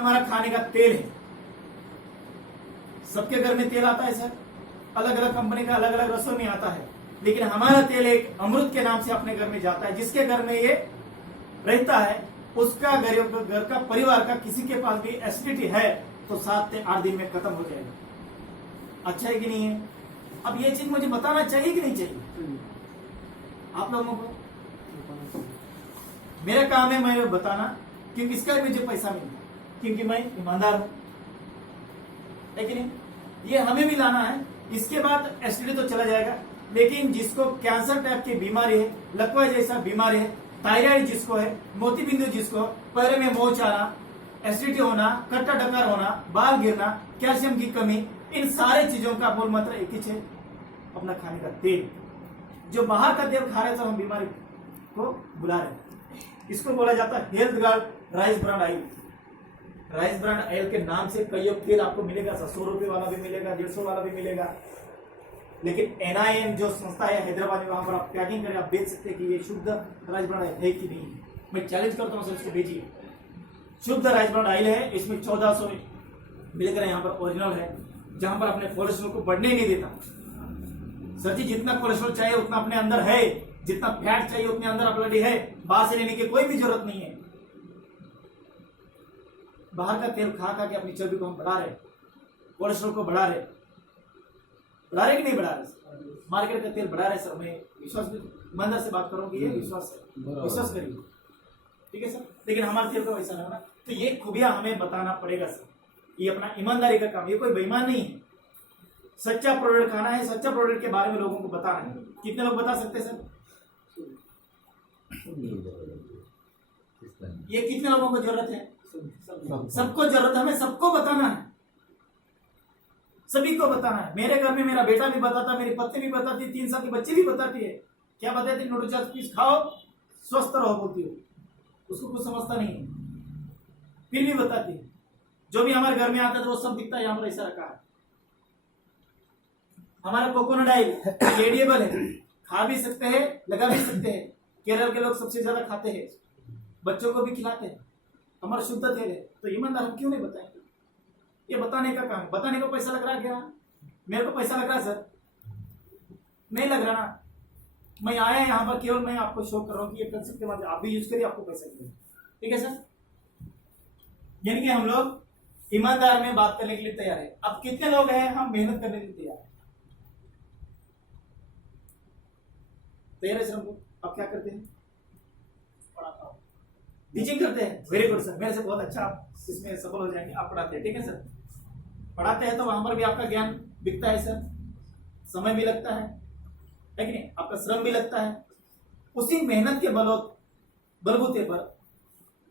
हमारा खाने का तेल है। सबके घर में तेल आता है सर, अलग अलग कंपनी का अलग अलग रसोई में आता है, लेकिन हमारा तेल एक अमृत के नाम से अपने घर में जाता है। जिसके घर में ये रहता है उसका घर का परिवार का किसी के पास भी एसिडिटी है तो 7 से 8 दिन में खत्म हो जाएगा। अच्छा है कि नहीं है? अब ये चीज मुझे बताना चाहिए कि नहीं चाहिए आप लोगों को? मेरा काम है मैं बताना, क्योंकि इसका भी मुझे पैसा मिलता है, क्योंकि मैं ईमानदार हूं, है कि नहीं? ये हमें भी लाना है। इसके बाद एसिडिटी तो चला जाएगा, लेकिन जिसको कैंसर टाइप की बीमारी है, लकवा जैसा बीमारी है, थायराइड जिसको है, मोतीबिंदु जिसको, पैर में मोच आना, एसिडिटी होना, कट्टा डकार होना, बाल गिरना, कैल्शियम की कमी, इन सारे चीजों का मूल मंत्र एक ही है, अपना खाने का तेल। जो बाहर का तेल खा रहे तो हम बीमारी को बुला रहे हैं। इसको बोला जाता है health guard rice brand oil. Rice brand oil के नाम से कई तेल आपको मिलेगा, 100 रुपए वाला भी मिलेगा, 150 वाला भी मिलेगा, लेकिन NIN जो संस्था है हैदराबाद में, वहां पर आप पैकिंग करके आप बेच सकते हैं कि ये शुद्ध राइस ब्रांड ऑयल है कि नहीं। मैं चैलेंज करता हूं सर, इसको भेजिए। शुद्ध राइस ब्रांड ऑयल है, इसमें 1400 मिलीग्राम यहाँ पर ओरिजिनल है, जहां पर अपने कोलेस्ट्रॉल को बढ़ने नहीं देता। सर जी, जितना कोलेस्ट्रॉल चाहिए उतना अपने अंदर है, जितना फैट चाहिए उतने अंदर ऑलरेडी है, बाहर से लेने की कोई भी जरूरत नहीं है। बाहर का तेल खा खा के अपनी चर्बी को हम बढ़ा रहे, कोलेस्ट्रॉल को बढ़ा रहे कि नहीं बढ़ा रहे? मार्केट का तेल बढ़ा रहे सर। मैं विश्वास ईमानदार से बात करूं कि ये विश्वास है, विश्वास करिए, ठीक है सर। लेकिन हमारे तेल का वैसा नहीं होना, तो ये खूबियां हमें बताना पड़ेगा सर। ये अपना ईमानदारी का काम, ये कोई बेईमान नहीं है। सच्चा प्रोडक्ट खाना है, सच्चा प्रोडक्ट के बारे में लोगों को बताना है। कितने लोग बता सकते हैं सर? ये कितने लोगों को जरूरत है? सबको जरूरत है, हमें सबको बताना है, सभी को बताना है। मेरे घर में मेरा बेटा भी बताता, मेरी पत्नी भी बताती, 3 साल की बच्ची भी बताती है। क्या बताती? नूडल्स पीस खाओ स्वस्थ रहो बोलती हो। उसको कुछ समझता नहीं है, फिर भी बताती है। जो भी हमारे घर में आता है तो वो सब दिखता है, यहाँ पर ऐसा रखा है। हमारा कोकोनट ऑयल एडिएबल है, खा भी सकते हैं, लगा भी सकते हैं। केरल के लोग सबसे ज्यादा खाते हैं, बच्चों को भी खिलाते हैं। हमारा शुद्ध तेल है, तो ईमानदार हम क्यों नहीं बताएंगे? ये बताने का काम, बताने को पैसा लग रहा है क्या? मेरे को पैसा लग रहा है सर? नहीं लग रहा ना। मैं आया यहाँ पर केवल मैं आपको शो कर रहा हूँ कि ये कंसेप्ट के बाद आप भी यूज करिए, आपको पैसा मिलेगा, ठीक है सर। यानी कि हम लोग ईमानदार में बात करने के लिए तैयार है। अब कितने लोग हैं हम मेहनत करने के लिए तैयार है? तैयार है सर हम लोग? आप क्या करते हैं? पढ़ाता हूँ, टीचिंग करते हैं। वेरी गुड सर, मेरे से बहुत अच्छा आप इसमें सफल हो जाएंगे। आप पढ़ाते हैं, ठीक है सर। पढ़ाते हैं तो वहां पर भी आपका ज्ञान बिकता है सर, समय भी लगता है कि नहीं? आपका श्रम भी लगता है। उसी मेहनत के बलबूते पर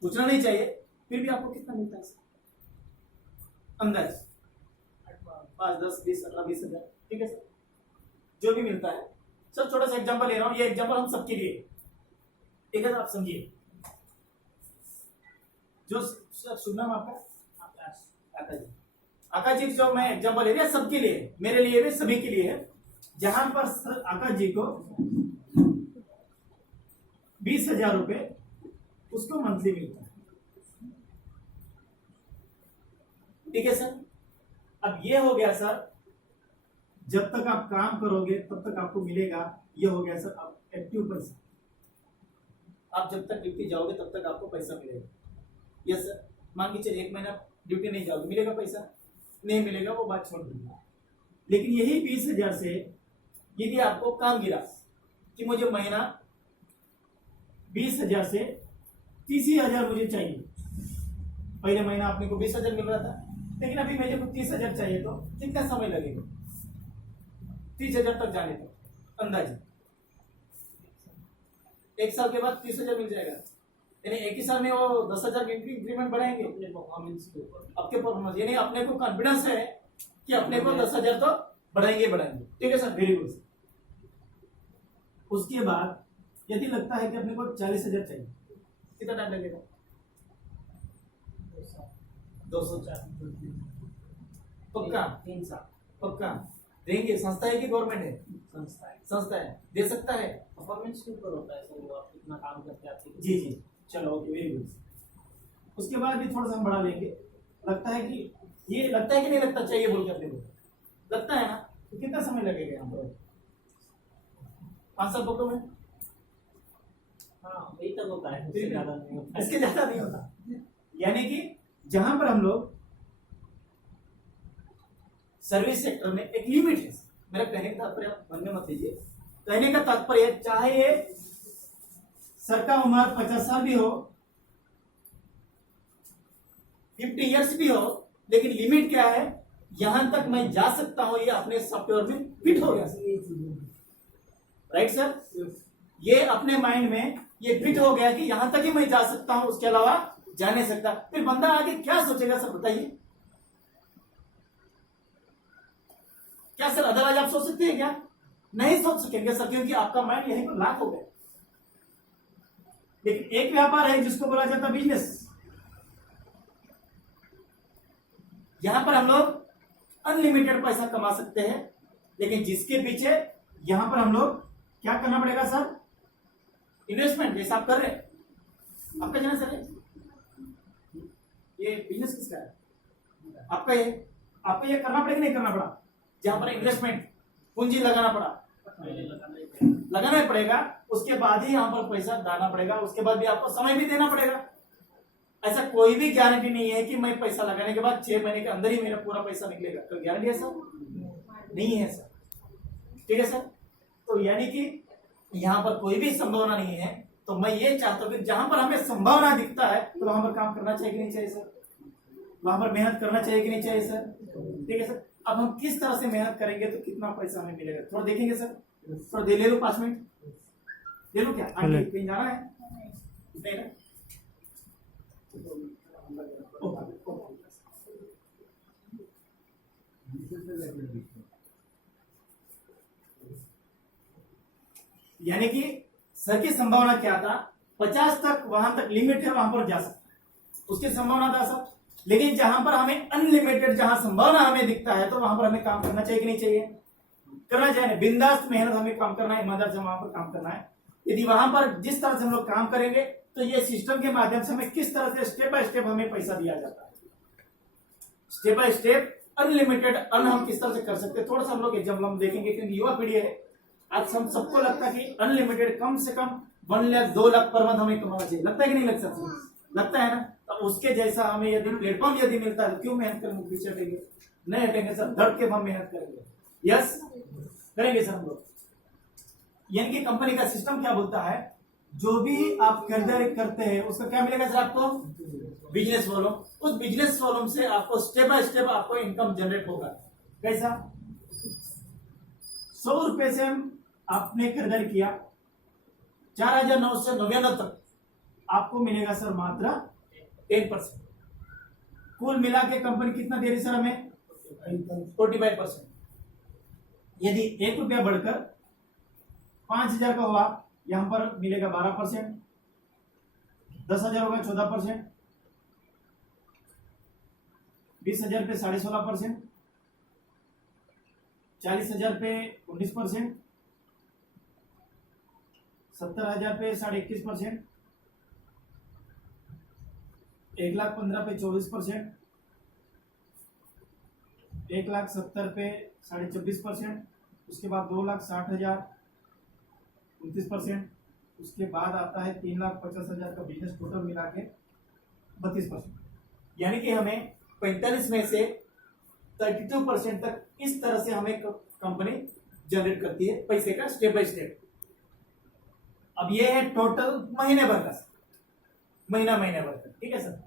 पूछना नहीं चाहिए, फिर भी आपको कितना मिलता है सर? अंदाज 5, 10, 20, 18, 20 हजार, ठीक है सर, जो भी मिलता है सर। छोटा सा एग्जांपल ले रहा हूं, ये एग्जांपल हम सबके लिए, ठीक है सर, आप समझिए। जो सर सुनना आपका आकाश जी, जो मैं एग्जांपल ले रहा सबके लिए, मेरे लिए भी, सभी के लिए है। जहां पर सर आकाश जी को 20,000 रुपए उसको मंथली मिलता है, ठीक है सर। अब ये हो गया सर, जब तक आप काम करोगे तब तक आपको मिलेगा। ये हो गया सर आप एक्टिव पैसा। आप जब तक ड्यूटी जाओगे तब तक आपको पैसा मिलेगा। यस सर, मान के चलिए 1 महीना ड्यूटी नहीं जाओगे, मिलेगा पैसा? नहीं मिलेगा, वो बात छोड़ दीजिए। लेकिन यही 20,000 से यदि आपको काम गिरा कि मुझे महीना 20,000 से 30,000 मुझे चाहिए। पहले महीना आपने को 20,000 मिल रहा था, लेकिन अभी मुझे को 30,000 चाहिए, तो कितना समय लगेगा 30,000 तक जाने तक? अंदाजे 1 साल के बाद 30,000 मिल जाएगा। यानी एक ही साल में वो 10,000 इंक्रीमेंट बढ़ाएंगे अपने परफॉर्मेंस के ऊपर, आपके परफॉर्मेंस। यानी अपने को कॉन्फिडेंस है कि अपने को 10,000 तो बढ़ाएंगे, ठीक है सर, वेरी गुड। उसके बाद यदि लगता है कि अपने को 40,000 चाहिए, कितना टाइम लगेगा? 240 पक्का? 3 साल पक्का देंगे। संस्था है कि गवर्नमेंट है? संस्था है, दे सकता है। परफॉर्मेंस के ऊपर होता है सर, वो आप कितना काम करते हैं आपके। जी जी, चलो ओके, वेरी गुड। उसके बाद भी थोड़ा सा हम बढ़ा लेंगे, लगता है कि ये लगता है कि नहीं लगता चाहिए बोल के अपने को लगता है ना, तो कितना समय लगेगा यहाँ पर 5-7 फोटो में? हाँ वही तक होता है, इससे ज्यादा नहीं होता। इसके ज्यादा नहीं होता। यानी कि जहां पर हम लोग सर्विस सेक्टर में एक लिमिट है, मेरा कहने का तात्पर्य मन में मत लीजिए, कहने का तात्पर्य चाहे ये सर का उम्र 50 साल भी हो, 50 इयर्स भी हो, लेकिन लिमिट क्या है, यहां तक मैं जा सकता हूं, ये अपने सॉफ्टवेयर में फिट हो गया। राइट सर, ये अपने माइंड में ये फिट हो गया कि यहां तक ही मैं जा सकता हूं, उसके अलावा जा नहीं सकता। फिर बंदा आगे क्या सोचेगा सर बताइए? क्या सर अदरवाइज आप सोच सकते हैं क्या? नहीं सोच सकेंगे सर, क्योंकि आपका माइंड यहीं पर लॉक हो गया। लेकिन एक व्यापार है जिसको बोला जाता है बिजनेस, यहां पर हम लोग अनलिमिटेड पैसा कमा सकते हैं, लेकिन जिसके पीछे यहां पर हम लोग क्या करना पड़ेगा सर? इन्वेस्टमेंट। जैसे आप कर रहे हैं, आपका जाना सर ये बिजनेस किसका है? आपका ये करना पड़ेगा नहीं करना पड़ा? जहां पर इन्वेस्टमेंट पूंजी लगाना पड़ा, लगाना ही पड़ेगा, उसके बाद ही यहां पर पैसा डालना पड़ेगा, उसके बाद भी आपको समय भी देना पड़ेगा। ऐसा कोई भी गारंटी नहीं है कि मैं पैसा लगाने के बाद 6 महीने के अंदर ही मेरा पूरा पैसा निकलेगा, कोई गारंटी है सर? नहीं है सर। ठीक है सर, तो यानी कि यहां पर कोई भी संभावना नहीं है। तो मैं ये चाहता हूं कि जहां पर हमें संभावना दिखता है तो वहां पर काम करना चाहिए कि नहीं चाहिए सर? वहां पर मेहनत करना चाहिए कि नहीं चाहिए सर? ठीक है सर, अब हम किस तरह से मेहनत करेंगे तो कितना पैसा हमें मिलेगा, थोड़ा देखेंगे सर। थोड़ा ले लो 5 मिनट ले लो। क्या आगे कहीं जाना है? नहीं ना? यानी कि सर की संभावना क्या था, 50 तक वहां तक लिमिट है, वहां पर जा सकता है, उसकी संभावना था सर। लेकिन जहां पर हमें अनलिमिटेड जहां संभावना हमें दिखता है तो वहां पर हमें काम करना चाहिए कि नहीं चाहिए? करना चाहिए। बिंदास मेहनत हमें काम करना है, ईमानदार से वहां पर काम करना है। यदि वहां पर जिस तरह से हम लोग काम करेंगे तो ये सिस्टम के माध्यम से हमें किस तरह से स्टेप बाय स्टेप हमें पैसा दिया जाता है, step by step unlimited earn हम किस तरह से कर सकते हैं, थोड़ा सा हम लोग एग्जाम्पल हम देखेंगे। क्योंकि युवा पीढ़ी है, आज हम सबको लगता है कि अनलिमिटेड कम से कम 1 लाख 2 लाख पर मंथ हमें कमाना चाहिए, लगता है कि नहीं लगता? लगता है ना? तो उसके जैसा हमें यदि प्लेटफॉर्म यदि मिलता है तो क्यों मेहनत करेंगे, पीछे हटेंगे? नहीं हटेंगे सर, धड़ के हम मेहनत करेंगे। यस करेंगे सर हम लोग। यानी कि कंपनी का सिस्टम क्या बोलता है, जो भी आप खरीदारी करते हैं उसका क्या मिलेगा सर आपको? Business volume. उस बिजनेस वॉल्यूम से आपको स्टेप बाय स्टेप आपको इनकम जनरेट होगा। कैसा? 100 रुपए से आपने खरीदारी किया, 4,999 तक आपको मिलेगा सर मात्र 10%। कुल मिला के कंपनी कितना दे रही सर हमें? 45%। यदि 1 रुपया बढ़कर 5,000 का हुआ, यहां पर मिलेगा 12%, 10,000 होगा 14%, 20,000 पे 16.5%, 40,000 पे 19%, 70,000 पे 21.5%, 1,15,000 पे 24%, 1,70,000 पे 24.5%, उसके बाद 2,60,000 29%, उसके बाद आता है 3,50,000 का बिजनेस टोटल मिला के 32%। यानी कि हमें 45 में से 32% तक इस तरह से हमें कंपनी जनरेट करती है पैसे का, स्टेप बाय स्टेप। अब ये है टोटल महीने भर का, महीने भर का। ठीक है सर,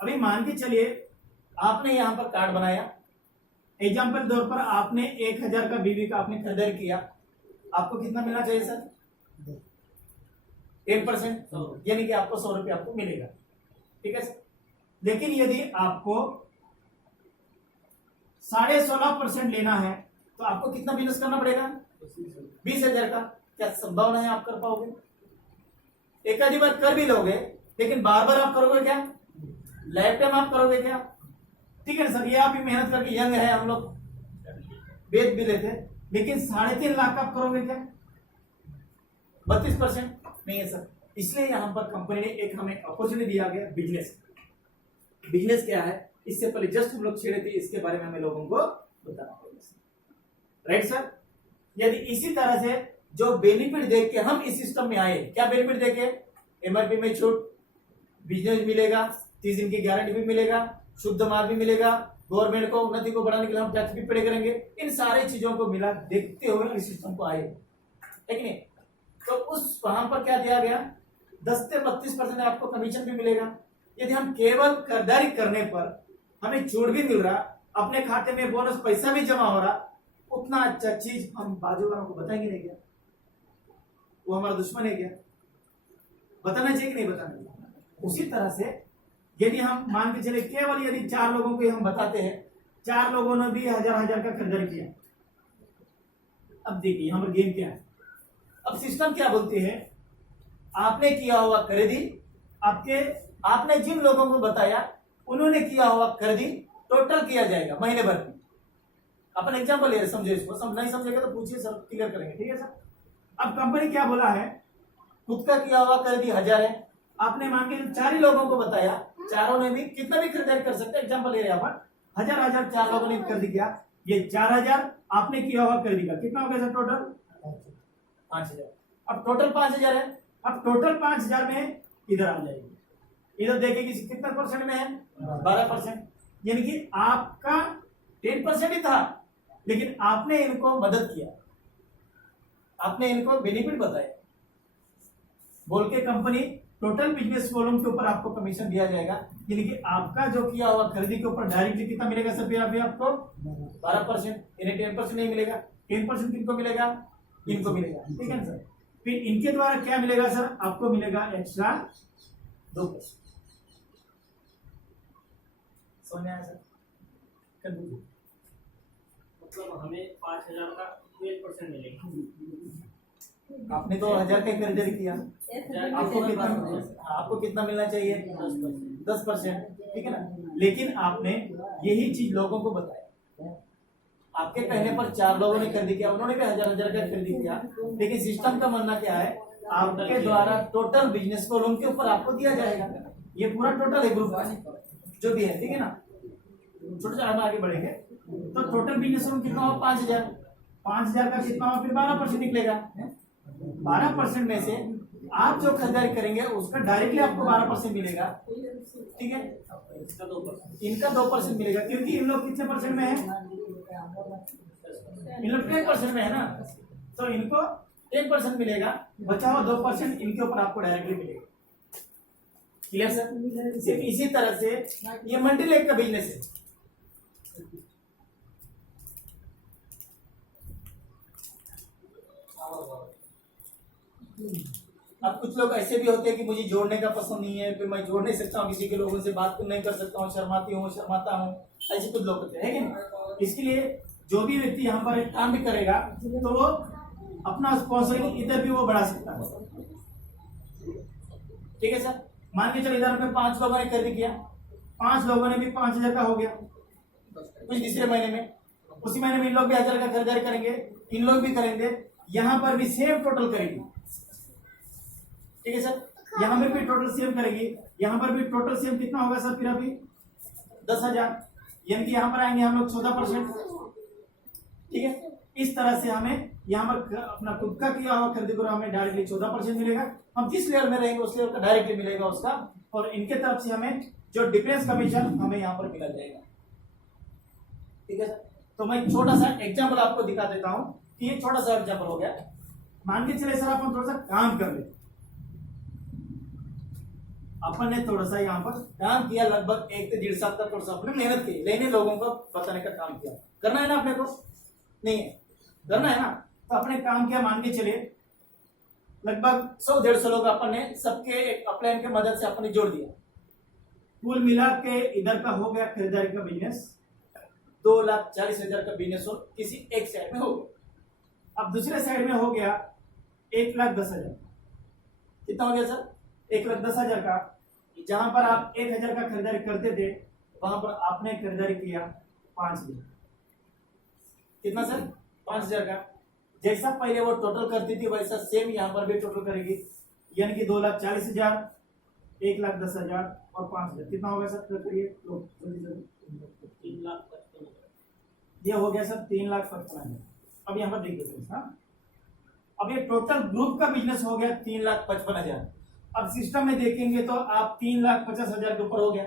अभी मान के चलिए आपने यहां पर कार्ड बनाया, एग्जाम्पल तौर पर आपने 1,000 का बीवी का आपने खरीदारी किया, आपको कितना मिलना चाहिए सर? 10%, यानी कि आपको 100 रुपये आपको मिलेगा। ठीक है सर, लेकिन यदि आपको 16.5% लेना है तो आपको कितना बिजनेस करना पड़ेगा? 20,000 का। क्या संभावना है आप कर पाओगे? एक आधी बार कर भी लोगे, लेकिन बार बार आप करोगे क्या? लाइफ टाइम आप करोगे क्या? ठीक है सर, ये आप ही मेहनत करके, यंग है हम लोग, वेद भी लेते, लेकिन 3.5 लाख आप करोगे क्या? 32% नहीं है सर। इसलिए यहां पर कंपनी ने एक हमें अपॉर्चुनिटी दिया गया बिजनेस। बिजनेस क्या है? इससे पहले जस्ट हम लोग छेड़े थे, इसके बारे में हमें लोगों को बताना पड़ेगा। Right sir? यदि इसी तरह से जो बेनिफिट देख के हम इस सिस्टम में आए, क्या बेनिफिट देखे? एमआरपी में छूट, बिजनेस मिलेगा, 30 दिन की गारंटी भी मिलेगा, शुद्ध माल भी मिलेगा, गवर्नमेंट को उन्नति को बढ़ाने के लिए हम टैक्स भी पे करेंगे। इन सारी चीजों को मिला देखते हुए इस सिस्टम को आए, है कि नहीं? तो उस वहां पर क्या दिया गया? 10 से 32% आपको कमीशन भी मिलेगा। यदि हम केवल खरीदारी करने पर हमें छूट भी मिल रहा, अपने खाते में बोनस पैसा भी जमा हो रहा, उतना अच्छा चीज हम बाजू वालों को बताएंगे नहीं क्या? वो हमारा दुश्मन है क्या? बताना चाहिए कि नहीं बताना चाहिए? उसी तरह से यदि हम मान के चले केवल यदि 4 लोगों को हम बताते हैं, 4 लोगों ने भी 1000 का खरीदारी किया। अब देखिए यहाँ पर गेम क्या है। अब सिस्टम क्या बोलते हैं? आपने किया हुआ खरीदी, आपने जिन लोगों को बताया उन्होंने किया हुआ खरीदी टोटल किया जाएगा महीने भर में। अपन एग्जाम्पल ले रहे, समझे इसको, नहीं समझेगा तो पूछिए सर, क्लियर करेंगे। ठीक है सर? अब कंपनी क्या बोला है? खुद का किया हुआ खरीदी 1000 है, आपने मान के 4 ही लोगों को बताया, चारों ने भी कितना भी खरीदारी कर सकते हैं। एग्जाम्पल ले रहे हैं अपन, 1000 4 लोगों ने खरीदी किया, ये 4000 आपने किया हुआ खरीदी का कितना हो गया सर? टोटल 5000। अब टोटल 5000 है। अब टोटल 5000 में इधर आ जाएगी, इधर देखेगी कितना परसेंट में है? 12%। यानी कि आपका 10% ही था, लेकिन आपने इनको मदद किया, आपने इनको बेनिफिट बताया बोल के कंपनी टोटल बिजनेस वॉल्यूम के ऊपर आपको कमीशन दिया जाएगा। यानी कि आपका जो किया हुआ खरीदी के ऊपर डायरेक्टली कितना मिलेगा सर? फिर अभी आपको 12%, यानी 10% नहीं मिलेगा। 10% किनको मिलेगा? इनको मिलेगा। ठीक है सर? फिर इनके द्वारा क्या मिलेगा सर? आपको मिलेगा एक्स्ट्रा 2%। समझ में आया सर? मतलब हमें 5000 का 12% मिलेगा। आपने तो 1000 का खरीदारी किया, आपको कितना मिलना चाहिए? 10%। ठीक है ना? लेकिन आपने यही चीज लोगों को बताया, आपके कहने पर 4 लोगों ने खरीदी किया, उन्होंने भी 1000 का खरीदी किया, लेकिन सिस्टम का मानना क्या है? आपके द्वारा टोटल बिजनेस को लोन के ऊपर आपको दिया जाएगा। ये पूरा टोटल है ग्रुप का जो भी है। ठीक है ना? छोटे हम आगे बढ़ेंगे तो टोटल बिजनेस लोन कितना हो? 5000। 5000 का कितना हो? फिर 12% निकलेगा। 12% में से आप जो खरीदारी करेंगे उसका डायरेक्टली आपको 12% मिलेगा। ठीक है? इनका 2% मिलेगा, क्योंकि इन लोग कितने परसेंट में है? इन लोग 10% में है ना, तो इनको 10% मिलेगा, बचा हुआ 2% इनके ऊपर आपको डायरेक्टली मिलेगा। Clear sir? सिर्फ इसी तरह से ये मल्टी लेग का बिजनेस है। अब कुछ लोग ऐसे भी होते हैं कि मुझे जोड़ने का पसंद नहीं है, फिर मैं जोड़ नहीं सकता हूँ, किसी के लोगों से बात नहीं कर सकता हूँ, शर्माता हूँ, ऐसे कुछ लोग होते हैं कि नहीं? इसके लिए जो भी व्यक्ति यहाँ पर एक काम भी करेगा तो वो अपना स्पॉन्सरिंग इधर भी वो बढ़ा सकता है। ठीक है सर? मान के चलो इधर में 5 लोगों ने खरीदी किया, 5 लोगों ने भी 5000 का हो गया। कुछ तीसरे महीने में, उसी महीने में इन लोग भी 1000 का खरीदारी करेंगे, इन लोग भी करेंगे, यहाँ पर भी सेम टोटल करेगी। ठीक है सर? यहाँ पर भी टोटल सेम करेगी, यहाँ पर भी टोटल सेम कितना होगा सर? फिर अभी 10,000, यानी कि यहाँ पर आएंगे हम लोग 14%। ठीक है? इस तरह से हमें यहाँ पर अपना खुद का किया हुआ खरीदी को हमें डायरेक्टली 14% मिलेगा। हम जिस लेवल में रहेंगे उस लेवल का डायरेक्टली मिलेगा उसका, और इनके तरफ से हमें जो डिफरेंस कमीशन हमें यहाँ पर मिला जाएगा। ठीक है सर? तो मैं छोटा सा एग्जाम्पल आपको दिखा देता हूँ कि ये छोटा सा एग्जाम्पल हो गया। मान के चले सर अपन थोड़ा सा काम कर ले, अपन ने थोड़ा सा यहाँ पर काम किया, लगभग 1 से 1.5 साल तक थोड़ा सा अपने मेहनत की, लेने लोगों को बताने का काम किया। करना है ना अपने को? नहीं है? करना है ना? तो अपने काम किया, मान के चलिए लगभग 100-150 लोग अपन ने सबके एक अपलाइन के मदद से अपन ने जोड़ दिया। कुल मिला के इधर का हो गया खरीदारी का बिजनेस 2,40,000 का बिजनेस हो किसी एक साइड में हो गया। अब दूसरे साइड में हो गया 1,10,000। कितना हो गया सर? 1,10,000 का, जहां पर आप 1,000 का खरीदारी करते थे वहां पर आपने खरीदारी किया 5,000। कितना सर? 5,000 का। जैसा पहले वो टोटल करती थी वैसा सेम यहाँ पर भी टोटल करेगी, यानी कि 2,40,000 1,10,000 और 5,000 कितना हो गया सर? फिर करिए लोग जल्दी जल्दी। 3,55,000। ये हो गया सर 3,55,000। अब यहाँ पर देखिए सर, हाँ अब ये टोटल ग्रुप का बिजनेस हो गया 3,55,000। अब सिस्टम में देखेंगे तो आप 3,50,000 के ऊपर हो गया,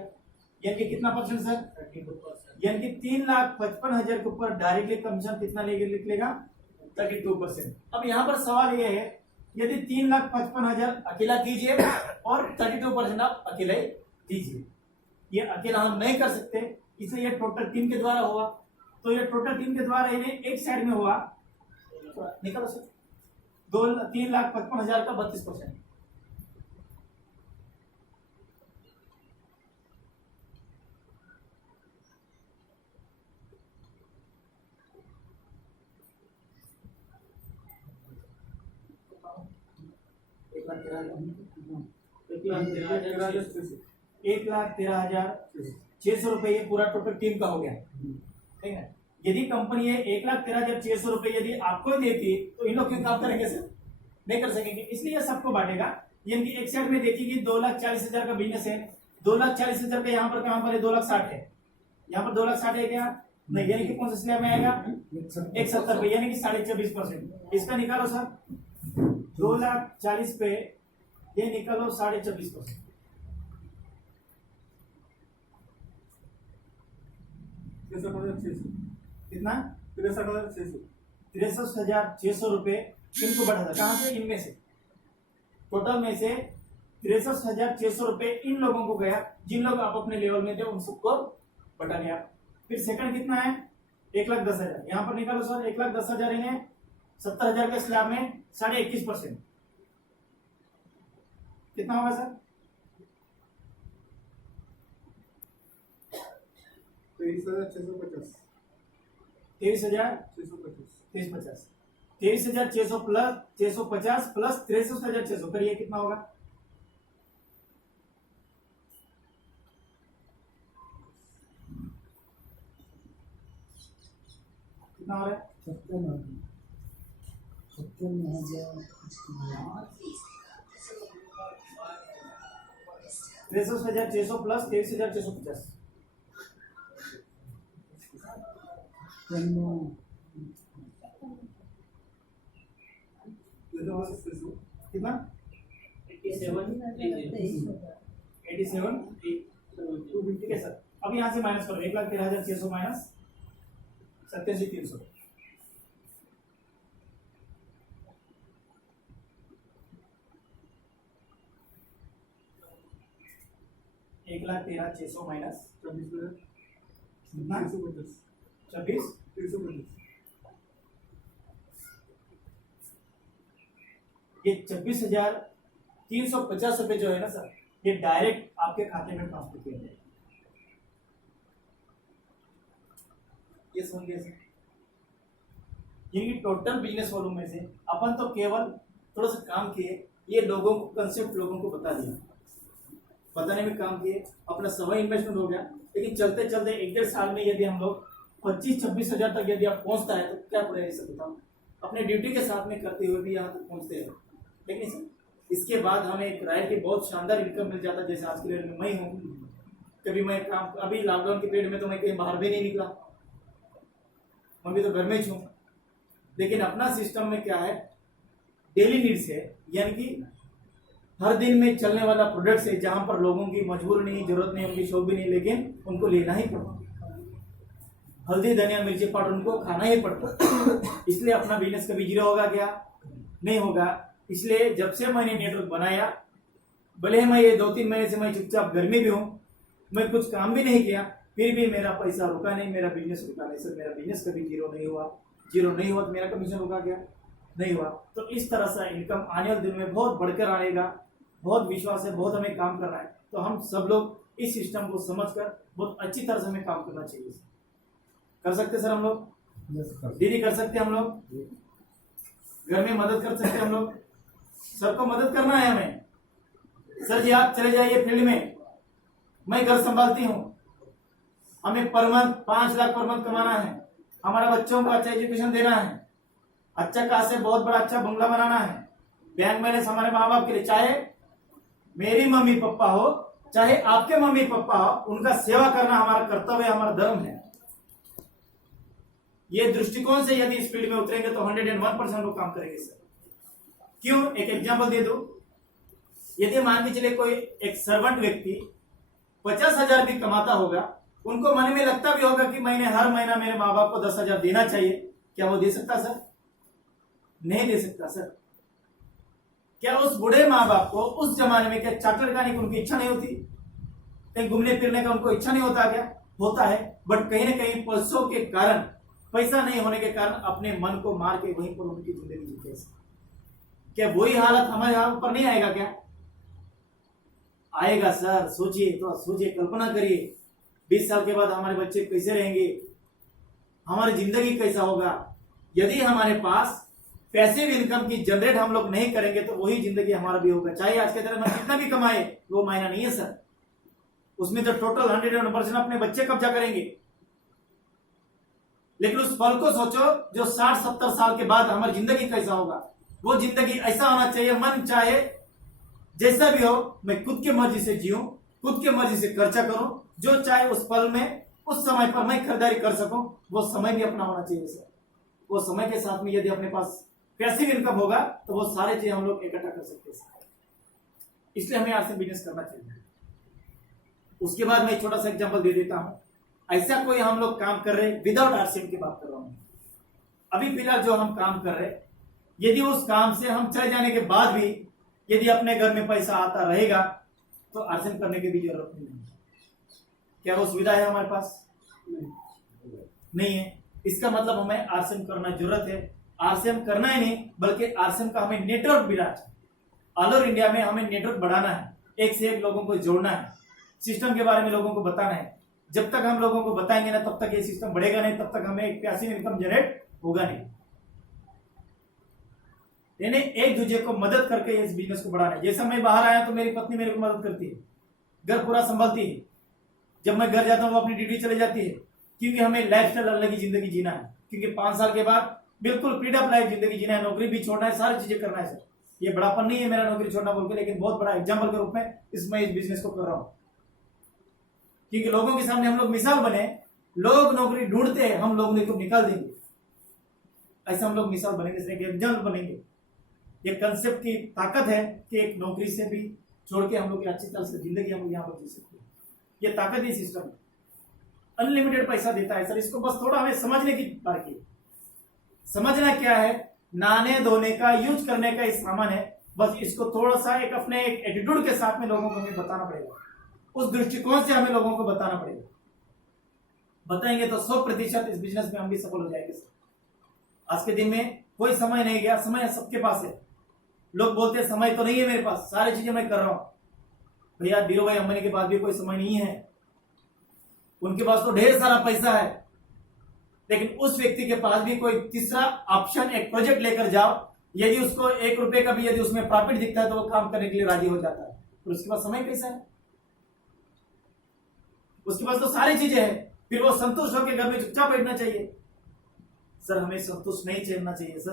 यानी कि कितना परसेंट सर? 32%। यानी कि 3,55,000 के ऊपर डायरेक्टली कमीशन कितना निकलेगा? 32%। अब यहाँ पर सवाल ये है, यदि 3,55,000 अकेला कीजिए और 32% आप अकेले दीजिए, ये अकेला हम नहीं कर सकते, इसलिए ये टोटल टीम के द्वारा हुआ। तो ये टोटल टीम के द्वारा इन्हें एक साइड में हुआ, निकालो सर, 3,55,000 का 32%। एक लाख 13,600 रुपए ये पूरा टोटल टीम का हो गया, ठीक है। यदि कंपनी है 1,13,600 रुपए यदि आपको ही देती तो इन लोग क्यों काम करेंगे सर? नहीं कर सकेंगे, इसलिए सबको बांटेगा। यानी कि एक साइड में देखिए 2,40,000 का बिजनेस है, 2,40,000 का यहाँ पर कहाँ पर है? 2,60,000 है, यहाँ पर 2,60,000 है क्या? नहीं, यानी कि कौन सा स्लैब में आएगा? 170 पे, यानी कि 24.5%। इसका निकालो सर, 2,40,000 पे ये निकालो 24.5%। कितना? 63,600 रुपए इनको बढ़ा था, कहां से? इनमें से, टोटल में से 63,600 रुपए इन लोगों को गया, जिन लोग आप अपने लेवल में थे उन सबको बटा लिया। फिर सेकंड कितना है? 1,10,000, यहाँ पर निकालो सर, 1,10,000 इन्हें 70,000 के स्लैब में 21.5%, कितना होगा सर? 23,650। 23,650 23,600 प्लस 650 प्लस 63,600 करिए कितना होगा? कितना हो रहा है? 63,600 प्लस 23,650 कितना? 87,250 है सर। अब यहाँ से माइनस करो, 1,13,600 माइनस 87,300, एक 1,13,600 माइनस 26,350। ये 26,350 रुपए जो है ना सर, ये डायरेक्ट आपके खाते में ट्रांसफर किया जाएगा। ये समझ गए सर? यानी टोटल बिजनेस वॉल्यूम में से अपन तो केवल थोड़ा सा काम किए, ये लोगों को कंसेप्ट लोगों को बता दिया, बताने में काम किए, अपना समय इन्वेस्टमेंट हो गया। लेकिन चलते चलते 1-1.5 साल में यदि हम लोग 25-26 हजार तक यदि आप पहुंचता है तो क्या पड़ेगा इसे बताओ? अपने ड्यूटी के साथ में करते हुए भी यहाँ तक पहुंचते हैं, लेकिन सर इसके बाद हमें एक राय की बहुत शानदार इनकम मिल जाता है। जैसे आज के डेट में मैं हूँ, कभी मैं काम, अभी लॉकडाउन के पीरियड में तो मैं कहीं बाहर भी नहीं निकला, मैं भी तो घर में ही हूँ। लेकिन अपना सिस्टम में क्या है, डेली नीड्स है, यानी कि हर दिन में चलने वाला प्रोडक्ट्स है, जहां पर लोगों की मजबूरी नहीं, जरूरत नहीं, उनकी शौक भी नहीं, लेकिन उनको लेना ही पड़ता। हल्दी धनिया मिर्ची पाउडर उनको खाना ही पड़ता। इसलिए अपना बिजनेस कभी जीरो होगा क्या? नहीं होगा। इसलिए जब से मैंने नेटवर्क बनाया, भले मैं ये 2-3 महीने से मैं चुपचाप घर में भी हूँ, मैं कुछ काम भी नहीं किया, फिर भी मेरा पैसा रुका नहीं, मेरा बिजनेस रुका नहीं सर। मेरा बिजनेस कभी जीरो नहीं हुआ। जीरो नहीं हुआ तो मेरा कमीशन रुका क्या? नहीं हुआ। तो इस तरह से इनकम आने वाले दिन में बहुत बढ़कर आएगा, बहुत विश्वास है, बहुत हमें काम करना है। तो हम सब लोग इस सिस्टम को समझकर बहुत अच्छी तरह से हमें काम करना चाहिए। कर सकते सर हम लोग? दीदी कर सकते हम लोग? घर में मदद कर सकते हम लोग? सर को मदद करना है हमें। सर जी आप चले जाइए फील्ड में, मैं घर संभालती हूँ, हमें per month 5 lakh per month कमाना है, हमारा बच्चों को अच्छा एजुकेशन देना है, अच्छा कार से बहुत बड़ा अच्छा बंगला बनाना है, बैंक बैलेंस हमारे माँ बाप के लिए, चाहे मेरी मम्मी पापा हो चाहे आपके मम्मी पापा हो, उनका सेवा करना हमारा कर्तव्य है, हमारा धर्म है। ये दृष्टिकोण से यदि इस फील्ड में उतरेंगे तो 101% वो काम करेंगे सर। क्यों? एक एग्जांपल दे दो। यदि मान के चले कोई एक सर्वेंट व्यक्ति 50,000 भी कमाता होगा, उनको मन में लगता भी होगा कि मैंने हर महीना मेरे माँ बाप को 10,000 देना चाहिए, क्या वो दे सकता सर? नहीं दे सकता सर। क्या उस बूढ़े माँ बाप को उस जमाने में क्या चार्टर लगाने की उनकी इच्छा नहीं होती? कहीं घूमने फिरने का उनको इच्छा नहीं होता क्या? होता है, बट कहीं ना कहीं पैसों के कारण, पैसा नहीं होने के कारण अपने मन को मार के वहीं पर उनकी जिंदगी जीते। क्या वही हालत हमारे यहाँ पर नहीं आएगा क्या? आएगा सर। सोचिए, तो सोचिए, कल्पना करिए 20 साल के बाद हमारे बच्चे कैसे रहेंगे, हमारी जिंदगी कैसा होगा। यदि हमारे पास पैसिव इनकम की जनरेट हम लोग नहीं करेंगे तो वही जिंदगी हमारा भी होगा। चाहे आज के तरह में कितना भी कमाए वो मायना नहीं है सर। उसमें तो टोटल 101% अपने बच्चे कब्जा करेंगे। लेकिन उस पल को सोचो जो 60-70 साल के बाद हमारी जिंदगी कैसा होगा। वो जिंदगी ऐसा होना चाहिए, मन चाहे जैसा भी हो, मैं खुद की मर्जी से जीऊं, खुद की मर्जी से खर्चा करूं, जो चाहे उस पल में उस समय पर मैं खरीदारी कर सकूं, वो समय भी अपना होना चाहिए सर। वो समय के साथ में यदि अपने पास पैसिव इनकम होगा तो वो सारे चीज हम लोग इकट्ठा कर सकते हैं। इसलिए हमें आरसीएम बिजनेस करना चाहिए। उसके बाद मैं छोटा सा एग्जांपल दे देता हूं। ऐसा कोई हम लोग काम कर रहे विदाउट आरसीएम की बात कर रहा हूं। अभी फिलहाल जो हम काम कर रहे, यदि उस काम से हम चले जाने के बाद भी यदि अपने घर में पैसा आता रहेगा तो आरसीएम करने की भी जरूरत नहीं है। क्या वो सुविधा है हमारे पास? नहीं है। इसका मतलब हमें आरसीएम करना जरूरत है। आरसीएम करना ही नहीं बल्कि आरसीएम का हमें नेटवर्क बिना, ऑल ओवर इंडिया में हमें नेटवर्क बढ़ाना है, एक से एक लोगों को जोड़ना है, सिस्टम के बारे में लोगों को बताना है। जब तक हम लोगों को बताएंगे ना तब तक ये सिस्टम बढ़ेगा नहीं, तब तक हमें एक पैसिव इनकम जनरेट होगा नहीं। यानी एक दूसरे को मदद करके इस बिजनेस को बढ़ाना है। जैसा मैं बाहर आया तो मेरी पत्नी मेरे को मदद करती है, घर पूरा संभालती है। जब मैं घर जाता हूँ वो अपनी ड्यूटी चले जाती है, क्योंकि हमें लाइफस्टाइल अलग ही जिंदगी जीना है। क्योंकि 5 साल के बाद बिल्कुल फ्रीडम लाइफ जिंदगी जीना है, नौकरी भी छोड़ना है, सारी चीजें करना है सर। ये बड़ापन नहीं है मेरा नौकरी छोड़ना बोल के, लेकिन बहुत बड़ा एग्जाम्पल के रूप में इस बिजनेस को कर रहा हूं। क्योंकि लोगों के सामने हम लोग मिसाल बने, लोग नौकरी ढूंढते हैं, हम लोग को निकाल देंगे। ऐसा हम लोग मिसाल बनेंगे, एग्जाम्पल बनेंगे। ये कंसेप्ट की ताकत है कि एक नौकरी से भी छोड़ के हम लोग की अच्छी तरह से जिंदगी हम लोग यहाँ पर जी सकते हैं। ये ताकत ही सिस्टम है, अनलिमिटेड पैसा देता है सर। इसको बस थोड़ा हमें समझने की बात है। समझना क्या है, नहाने धोने का, यूज करने का इस सामान है। बस इसको थोड़ा सा एक अपने एक एटीट्यूड के साथ में लोगों को हमें बताना पड़ेगा, उस दृष्टिकोण से हमें लोगों को बताना पड़ेगा। बताएंगे तो 100% इस बिजनेस में हम भी सफल हो जाएंगे सर। आज के दिन में कोई समय नहीं गया, समय सबके पास है। लोग बोलते हैं समय तो नहीं है मेरे पास, सारी चीजें मैं कर रहा हूं। भैया धीरू भाई अंबानी के पास भी कोई समय नहीं है, उनके पास तो ढेर सारा पैसा है। लेकिन उस व्यक्ति के पास भी कोई तीसरा ऑप्शन, एक प्रोजेक्ट लेकर जाओ, यदि उसको 1 रुपए का भी यदि उसमें प्रॉफिट दिखता है तो वो काम करने के लिए राजी हो जाता है। तो उसके पास समय कैसा है? उसके पास तो सारी चीजें हैं, फिर वो संतुष्ट होकर घर में चुपचाप बैठना चाहिए। सर हमें संतुष्ट नहीं चलना चाहिए सर।